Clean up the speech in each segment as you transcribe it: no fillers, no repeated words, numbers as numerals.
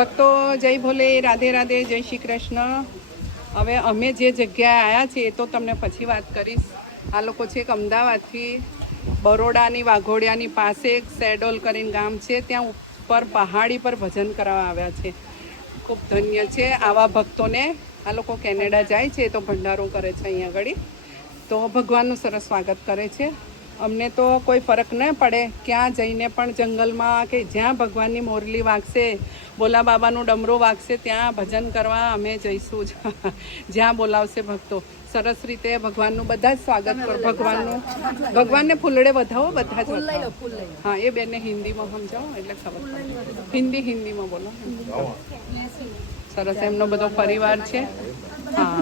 ભક્તો જય ભોલે, રાધે રાધે, જય શ્રી કૃષ્ણ. હવે અમે જે જગ્યાએ આવ્યા છીએ એ તો તમને પછી વાત કરીશ. આ લોકો છે એક અમદાવાદથી બરોડાની વાઘોડિયાની પાસે એક સેડોલ કરીને ગામ છે, ત્યાં ઉપર પહાડી પર ભજન કરવા આવ્યા છે. ખૂબ ધન્ય છે આવા ભક્તોને. આ લોકો કેનેડા જાય છે તો ભંડારો કરે છે અહીંયા આગળ, તો ભગવાનનું સરસ સ્વાગત કરે છે. અમને તો કોઈ ફરક ન પડે, ક્યાં જઈને પણ જંગલમાં કે જ્યાં ભગવાનની મોરલી વાગશે, બોલા બાબાનું ડમરો વાગશે, ત્યાં ભજન કરવા અમે જઈશું જ. જ્યાં બોલાવશે ભક્તો. સરસ રીતે ભગવાનનું બધા જ સ્વાગત કરો. ભગવાનને ફૂલડે વધાવો, બધા જ વધાવો. હા, એ બેનને હિન્દીમાં સમજાવો એટલે ખબર પડે. હિન્દીમાં બોલો. સરસ એમનો બધો પરિવાર છે. હા,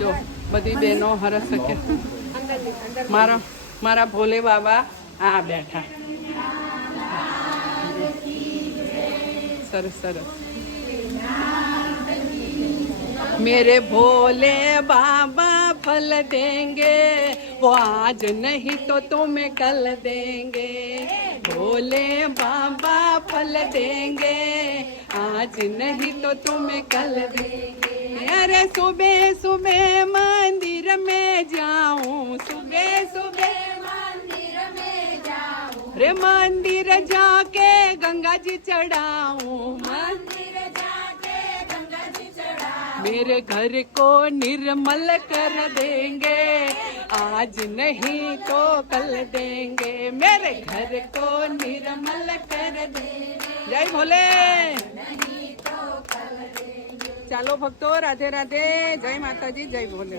જો બધી બહેનો હરસ શકે. મારા ભોલે બાબા આ બેઠા. સરસ સરસ. मेरे भोले बाबा फल देंगे, वो आज नहीं तो तुम्हें कल देंगे. भोले बाबा फल देंगे, आज नहीं तो तुम्हें कल देंगे. अरे सुबह सुबह मंदिर में जाऊं, सुबह सुबह मंदिर में जाऊं, रे मंदिर जाके गंगा जी चढ़ाऊं, मंदिर जाके गंगा जी चढ़ाऊं. मेरे घर को निर्मल कर देंगे, आज नहीं तो कल देंगे. मेरे घर को निर्मल कर देंगे. जय भोले. ચાલો ભક્તો, રાધે રાધે, જય માતાજી, જય ભોલે.